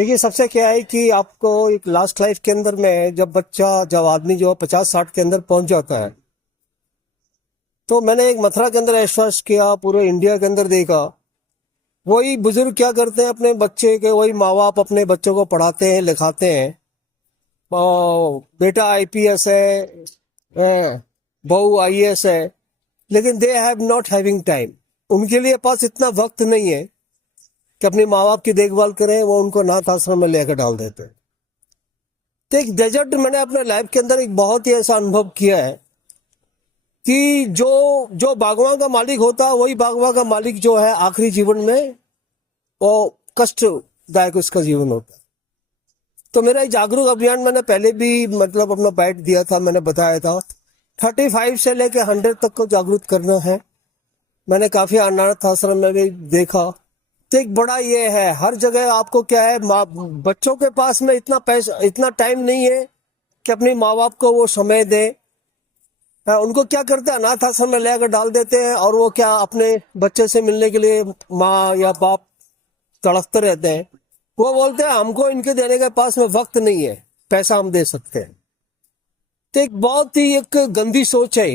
देखिए, सबसे क्या है कि आपको एक लास्ट लाइफ के अंदर में जब आदमी जो 50-60 के अंदर पहुंच जाता है, तो मैंने एक मथुरा के अंदर एहसास किया, पूरे इंडिया के अंदर देखा। वही बुजुर्ग क्या करते हैं, अपने बच्चे के वही माँ बाप अपने बच्चों को पढ़ाते हैं, लिखाते हैं। बेटा आईपीएस है, बहू आईएएस है, लेकिन they have not having time. उनके लिए पास इतना वक्त नहीं है कि अपने माँ बाप की देखभाल करें। वो उनको अनाथ आश्रम में लेकर डाल देते हैं। तो एक डेजर्ट मैंने अपने लाइफ के अंदर एक बहुत ही ऐसा अनुभव किया है कि जो जो बागवान का मालिक होता है, वही बागवान का मालिक जो है आखिरी जीवन में वो कष्टदायक उसका जीवन होता है। तो मेरा एक जागरूक अभियान मैंने पहले भी मतलब अपना बैठ दिया था, मैंने बताया था 35 से लेके 100 तक को जागरूक करना है। मैंने काफी अनाथ आश्रम में भी देखा। तो एक बड़ा ये है, हर जगह आपको क्या है, बच्चों के पास में इतना पैसा इतना टाइम नहीं है कि अपने माँ बाप को वो समय दे। उनको क्या करते हैं, अनाथ आश्रम में लेकर डाल देते हैं, और वो क्या अपने बच्चे से मिलने के लिए माँ या बाप तड़पते रहते हैं। वो बोलते हैं हमको इनके देने के पास में वक्त नहीं है, पैसा हम दे सकते हैं। तो एक बहुत ही एक गंदी सोच है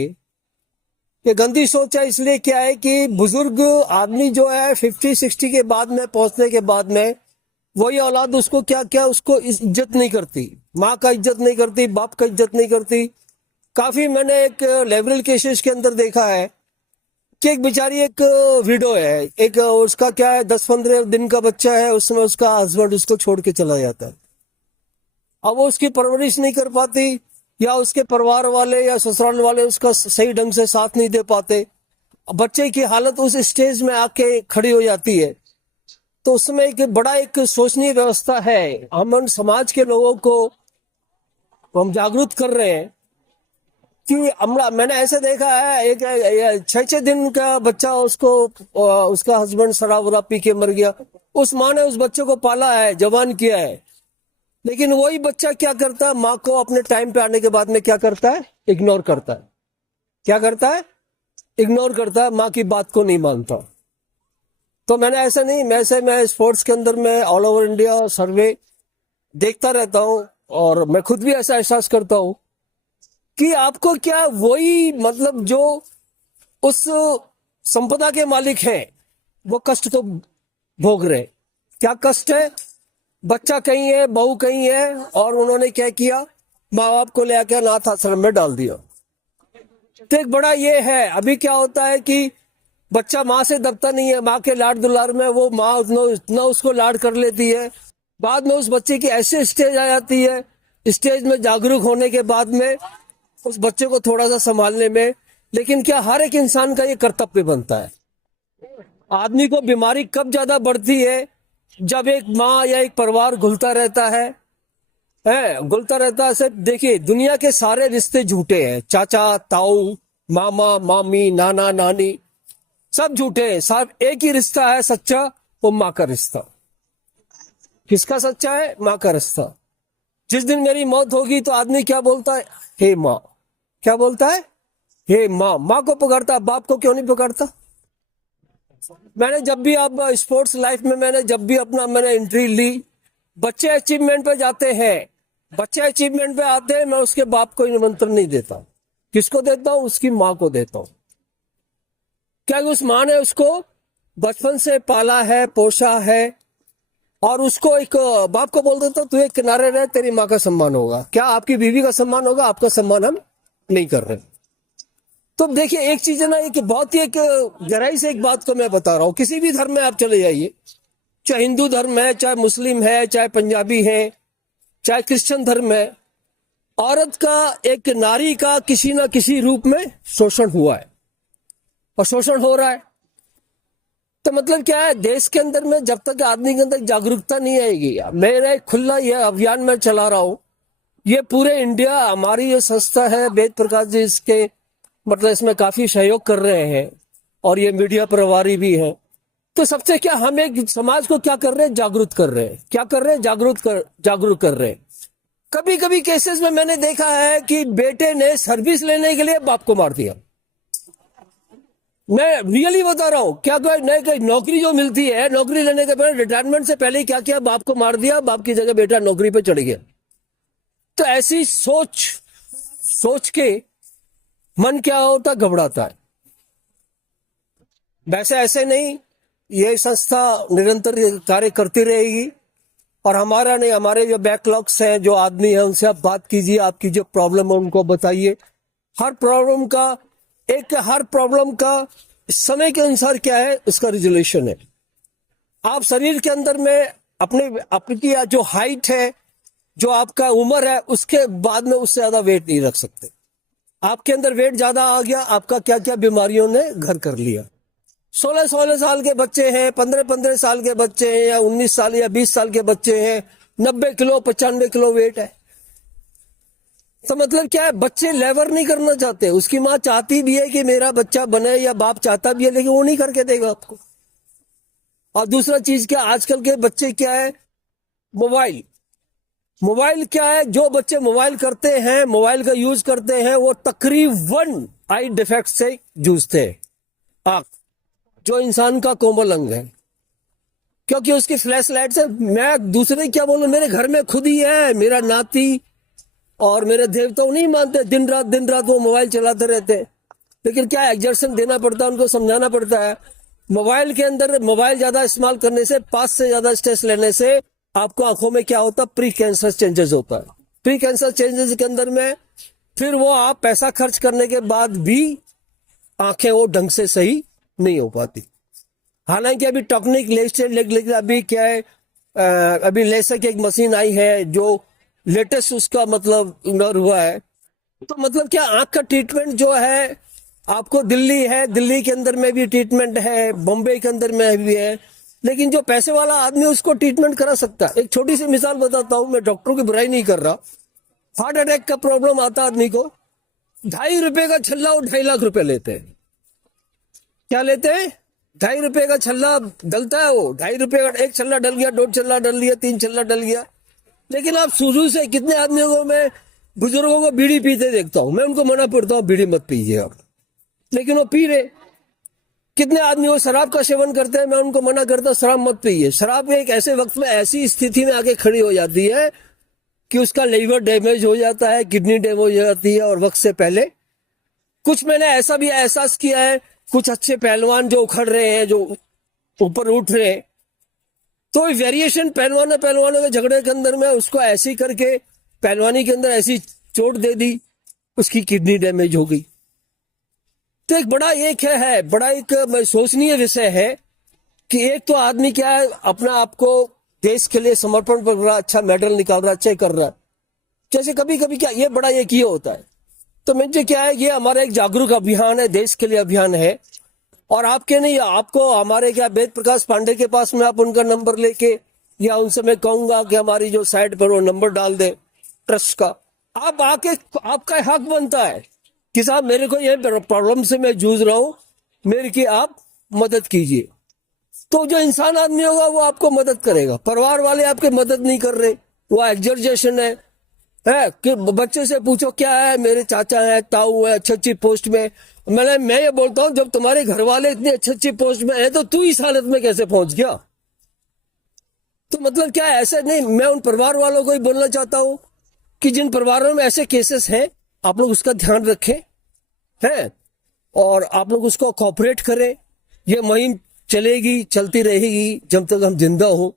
ये गंदी सोच है। इसलिए क्या है कि बुजुर्ग आदमी जो है 50-60 के बाद में पहुंचने के बाद में वही औलाद उसको क्या क्या उसको इज्जत नहीं करती, माँ का इज्जत नहीं करती, बाप का इज्जत नहीं करती। काफी मैंने एक लेवरल केसेस के अंदर देखा है कि एक बेचारी एक विडो है, एक उसका क्या है 10-15 दिन का बच्चा है, उसमें उसका हस्बैंड उसको छोड़ के चला जाता है। अब वो उसकी परवरिश नहीं कर पाती, या उसके परिवार वाले या ससुराल वाले उसका सही ढंग से साथ नहीं दे पाते। बच्चे की हालत उस स्टेज में आके खड़ी हो जाती है। तो उसमें एक बड़ा एक सोचनीय व्यवस्था है। हम समाज के लोगों को हम जागरूक कर रहे हैं कि मैंने ऐसे देखा है, एक 6-6 दिन का बच्चा उसको उसका हस्बैंड शराब वराब पी के मर गया। उस माँ ने उस बच्चे को पाला है, जवान किया है, लेकिन वही बच्चा क्या करता है, माँ को अपने टाइम पे आने के बाद में क्या करता है, इग्नोर करता है। क्या करता है, इग्नोर करता है, माँ की बात को नहीं मानता। तो मैंने ऐसा नहीं, मैं स्पोर्ट्स के अंदर में ऑल ओवर इंडिया सर्वे देखता रहता हूँ, और मैं खुद भी ऐसा एहसास करता हूँ कि आपको क्या वही मतलब जो उस संपदा के मालिक हैं वो कष्ट तो भोग रहे। क्या कष्ट है, बच्चा कहीं है, बहू कहीं है, और उन्होंने क्या किया, माँ बाप को ले आकर अनाथ आश्रम में डाल दिया। तो एक बड़ा ये है, अभी क्या होता है कि बच्चा माँ से दबता नहीं है, माँ के लाड दुलार में वो माँ उतना उसको लाड कर लेती है। बाद में उस बच्चे की ऐसे स्टेज आ जाती है, स्टेज में जागरूक होने के बाद में उस बच्चे को थोड़ा सा संभालने में। लेकिन क्या हर एक इंसान का ये कर्तव्य बनता है। आदमी को बीमारी कब ज्यादा बढ़ती है, जब एक माँ या एक परिवार घुलता रहता है, घुलता रहता है। सिर्फ देखिए, दुनिया के सारे रिश्ते झूठे हैं, चाचा ताऊ, मामा मामी, नाना नानी, सब झूठे हैं। सब एक ही रिश्ता है सच्चा, वो माँ का रिश्ता। किसका सच्चा है, माँ का रिश्ता। जिस दिन मेरी मौत होगी तो आदमी क्या बोलता है, हे माँ। क्या बोलता है, हे माँ। माँ को पकड़ता, बाप को क्यों नहीं पकड़ता। मैंने जब भी अब स्पोर्ट्स लाइफ में मैंने एंट्री ली, बच्चे अचीवमेंट पे जाते हैं, बच्चे अचीवमेंट पे आते हैं, मैं उसके बाप को निमंत्रण नहीं देता। किसको देता हूँ, उसकी माँ को देता हूँ। क्या उस माँ ने उसको बचपन से पाला है, पोषा है, और उसको एक बाप को बोल देता हूँ तू एक किनारे रहे, तेरी माँ का सम्मान होगा। क्या आपकी बीवी का सम्मान होगा, आपका सम्मान हम नहीं कर रहे। तो देखिए, एक चीज है ना, एक बहुत ही एक गहराई से एक बात को मैं बता रहा हूँ। किसी भी धर्म में आप चले जाइए, चाहे हिंदू धर्म है, चाहे मुस्लिम है, चाहे पंजाबी है, चाहे क्रिश्चियन धर्म है, औरत का, एक नारी का किसी ना किसी रूप में शोषण हुआ है और शोषण हो रहा है। तो मतलब क्या है, देश के अंदर में जब तक आदमी के अंदर जागरूकता नहीं आएगी, मेरा एक खुला यह अभियान मैं चला रहा हूँ, ये पूरे इंडिया, हमारी ये संस्था है वेद प्रकाश जी, इसके मतलब इसमें काफी सहयोग कर रहे हैं, और ये मीडिया प्रभारी भी हैं। तो सबसे क्या, हम एक समाज को क्या कर रहे हैं, जागरूक कर रहे हैं। क्या कर रहे हैं, जागरूक कर रहे हैं। कभी कभी केसेस में मैंने देखा है कि बेटे ने सर्विस लेने के लिए बाप को मार दिया। मैं रियली बता रहा हूं, क्या कोई नई कोई नौकरी जो मिलती है, नौकरी लेने के बाद रिटायरमेंट से पहले क्या किया, बाप को मार दिया, बाप की जगह बेटा नौकरी पे चढ़ गया। तो ऐसी सोच सोच के मन क्या होता, घबराता है। वैसे ऐसे नहीं, ये संस्था निरंतर कार्य करती रहेगी। और हमारा नहीं, हमारे जो बैकलॉग्स हैं, जो आदमी है, उनसे आप बात कीजिए, आपकी जो प्रॉब्लम है उनको बताइए। हर प्रॉब्लम का समय के अनुसार क्या है, उसका रिजोल्यूशन है। आप शरीर के अंदर में आपकी जो हाइट है, जो आपका उम्र है, उसके बाद में उससे ज्यादा वेट नहीं रख सकते। आपके अंदर वेट ज्यादा आ गया, आपका क्या क्या बीमारियों ने घर कर लिया। 16-16 साल के बच्चे हैं, 15-15 साल के बच्चे हैं, या 19 साल या 20 साल के बच्चे हैं, 90 किलो 95 किलो वेट है। तो मतलब क्या है, बच्चे लेबर नहीं करना चाहते। उसकी माँ चाहती भी है कि मेरा बच्चा बने, या बाप चाहता भी है, लेकिन वो नहीं करके देगा आपको। और दूसरा चीज क्या, आजकल के बच्चे क्या है, मोबाइल क्या है, जो बच्चे मोबाइल करते हैं, मोबाइल का यूज करते हैं, वो तकरीबन आई डिफेक्ट से जूझते हैं। आंख जो इंसान का कोमल अंग है, क्योंकि उसकी फ्लैश लाइट से, मैं दूसरे क्या बोलूं, मेरे घर में खुद ही है, मेरा नाती और मेरे देवता नहीं मानते, दिन रात वो मोबाइल चलाते रहते। लेकिन क्या एग्जर्शन देना पड़ता है, उनको समझाना पड़ता है। मोबाइल के अंदर, मोबाइल ज्यादा इस्तेमाल करने से, 5 से ज्यादा स्ट्रेस लेने से आपको आंखों में क्या होता है, प्री कैंसर चेंजेस होता है। प्री कैंसर चेंजेस के अंदर में फिर वो आप पैसा खर्च करने के बाद भी आंखें वो ढंग से सही नहीं हो पाती। हालांकि अभी टेक्निक लेटेस्ट अभी क्या है, अभी लेसर की एक मशीन आई है, जो लेटेस्ट उसका मतलब इन्वॉल्व हुआ है। तो मतलब क्या, आंख का ट्रीटमेंट जो है, आपको दिल्ली के अंदर में भी ट्रीटमेंट है, बॉम्बे के अंदर में भी है। लेकिन जो पैसे वाला आदमी उसको ट्रीटमेंट करा सकता है। एक छोटी सी मिसाल बताता हूं, मैं डॉक्टरों की बुराई नहीं कर रहा। हार्ट अटैक का प्रॉब्लम आता आदमी को, 2.5 रुपए का छल्ला और 2.5 लाख रुपए लेते हैं। क्या लेते हैं? 2.5 रुपए का छल्ला डलता है, वो 2.5 रुपए का एक छल्ला डल गया, 2 छल्ला डल गया, 3 छल्ला डल गया। लेकिन आप शुरू से कितने आदमियों को, मैं बुजुर्गों को बीड़ी पीते देखता हूं, मैं उनको मना करता हूं बीड़ी मत पीजिए आप, लेकिन वो पी रहे। कितने आदमी वो शराब का सेवन करते हैं, मैं उनको मना करता हूं शराब मत पीजिए। शराब में एक ऐसे वक्त में ऐसी स्थिति में आके खड़ी हो जाती है कि उसका लीवर डैमेज हो जाता है, किडनी डैमेज हो जाती है, और वक्त से पहले। कुछ मैंने ऐसा भी एहसास किया है, कुछ अच्छे पहलवान जो उखड़ रहे हैं, जो ऊपर उठ रहे हैं, तो वेरिएशन पहलवानों के झगड़े के अंदर में उसको ऐसी करके पहलवानी के अंदर ऐसी चोट दे दी, उसकी किडनी डैमेज हो गई। तो एक बड़ा एक सोचनीय विषय है कि एक तो आदमी क्या है, अपना आपको देश के लिए समर्पण कर रहा, अच्छा मेडल निकाल रहा, अच्छा कर रहा है। जैसे कभी कभी क्या, ये बड़ा एक ये होता है। तो मुझे क्या है, ये हमारा एक जागरूक अभियान है, देश के लिए अभियान है। और आपके नहीं, आपको हमारे क्या वेद प्रकाश पांडे के पास में आप उनका नंबर लेके, या उनसे मैं कहूंगा कि हमारी जो साइट पर वो नंबर डाल दे ट्रस्ट का, आप आके, आपका हक बनता है कि साहब मेरे को ये प्रॉब्लम से मैं जूझ रहा हूं, मेरे की आप मदद कीजिए। तो जो इंसान आदमी होगा वो आपको मदद करेगा। परिवार वाले आपके मदद नहीं कर रहे, वो एग्जर्जेशन है कि बच्चे से पूछो क्या है, मेरे चाचा है, ताऊ है, अच्छी पोस्ट में। मैं ये बोलता हूं, जब तुम्हारे घर वाले इतनी अच्छी पोस्ट में है, तो तू इस हालत में कैसे पहुंच गया? तो मतलब क्या है, ऐसा नहीं। मैं उन परिवार वालों को ही बोलना चाहता हूं कि जिन परिवारों में ऐसे केसेस हैं, आप लोग उसका ध्यान रखें, है, और आप लोग उसको कोऑपरेट करें। ये मुहिम चलेगी, चलती रहेगी जब तक हम जिंदा हो।